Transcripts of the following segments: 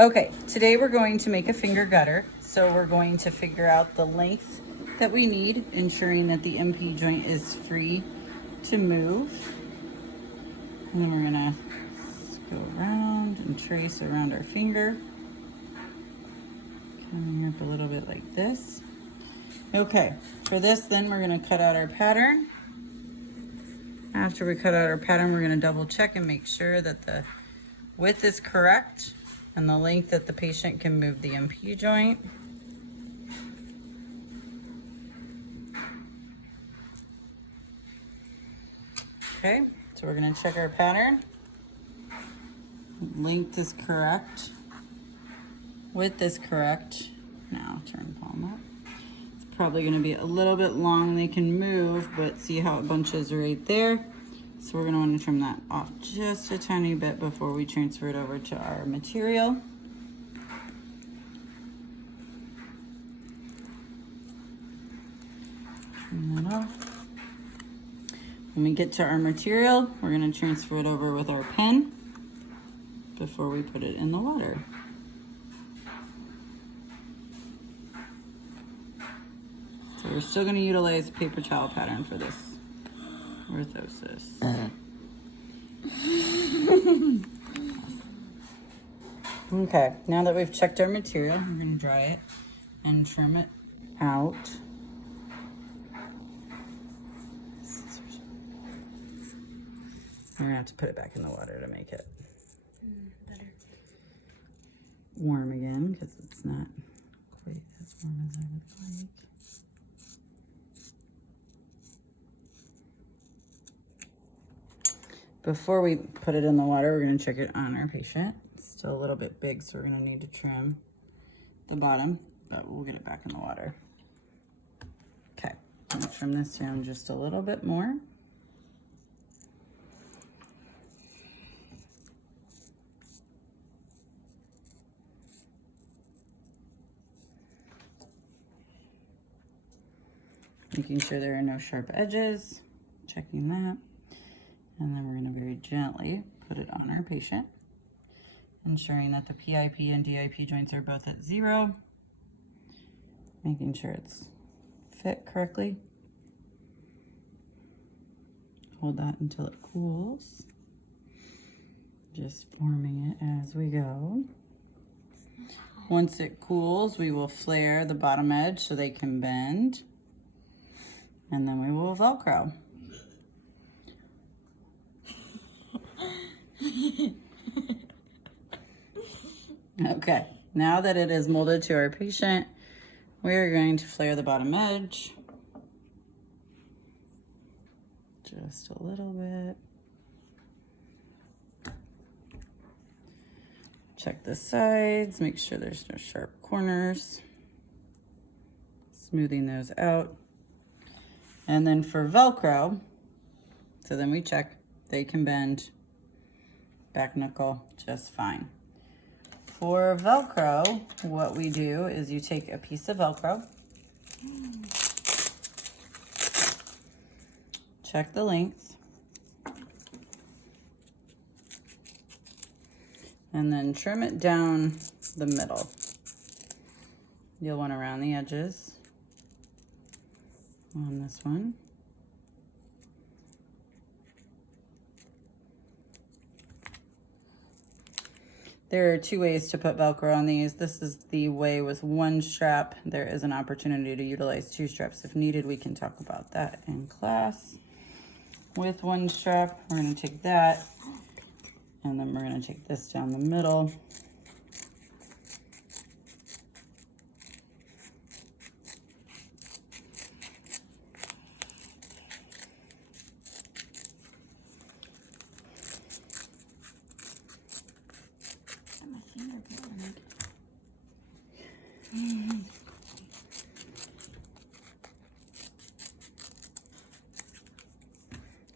Okay, today we're going to make a finger gutter. So we're going to figure out the length that we need, ensuring that the MP joint is free to move. And then we're gonna go around and trace around our finger. Coming up a little bit like this. Okay, for this then we're gonna cut out our pattern. After we cut out our pattern, we're gonna double check and make sure that the width is correct and the length that the patient can move the MP joint. Okay, so we're gonna check our pattern. Length is correct. Width is correct. Now turn palm up. It's probably gonna be a little bit long. They can move, but see how it bunches right there? So we're gonna wanna trim that off just a tiny bit before we transfer it over to our material. Trim that off. When we get to our material, we're gonna transfer it over with our pen before we put it in the water. So we're still gonna utilize paper towel pattern for this orthosis. Okay, now that we've checked our material, we're gonna dry it and trim it out. We're gonna have to put it back in the water to make it Better. warm again, because it's not quite as warm as I would like. Before we put it in the water, we're gonna check it on our patient. It's still a little bit big, so we're gonna need to trim the bottom, but we'll get it back in the water. Okay, I'm gonna trim this down just a little bit more. Making sure there are no sharp edges, checking that. And then we're gonna very gently put it on our patient, ensuring that the PIP and DIP joints are both at 0, making sure it's fit correctly. Hold that until it cools. Just forming it as we go. Once it cools, we will flare the bottom edge so they can bend. And then we will Velcro. Okay, now that it is molded to our patient, we are going to flare the bottom edge. Just a little bit. Check the sides, make sure there's no sharp corners. Smoothing those out. And then for Velcro, so then we check, they can bend back knuckle just fine. For Velcro, what we do is you take a piece of Velcro, check the length, and then trim it down the middle. You'll want to round the edges on this one. There are 2 ways to put Velcro on these. This is the way with 1 strap. There is an opportunity to utilize 2 straps if needed. We can talk about that in class. With 1 strap, we're gonna take that, and then we're gonna take this down the middle.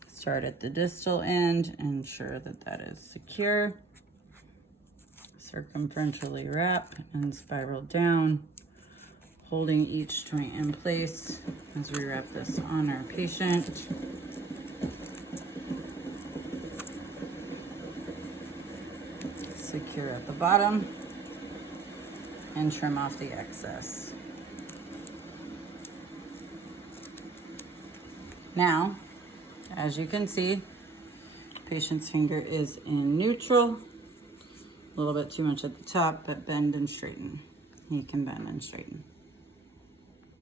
Start at the distal end, ensure that that is secure. Circumferentially wrap and spiral down, holding each joint in place as we wrap this on our patient. Secure at the bottom. and trim off the excess. Now, as you can see, patient's finger is in neutral. A little bit too much at the top, but bend and straighten. You can bend and straighten.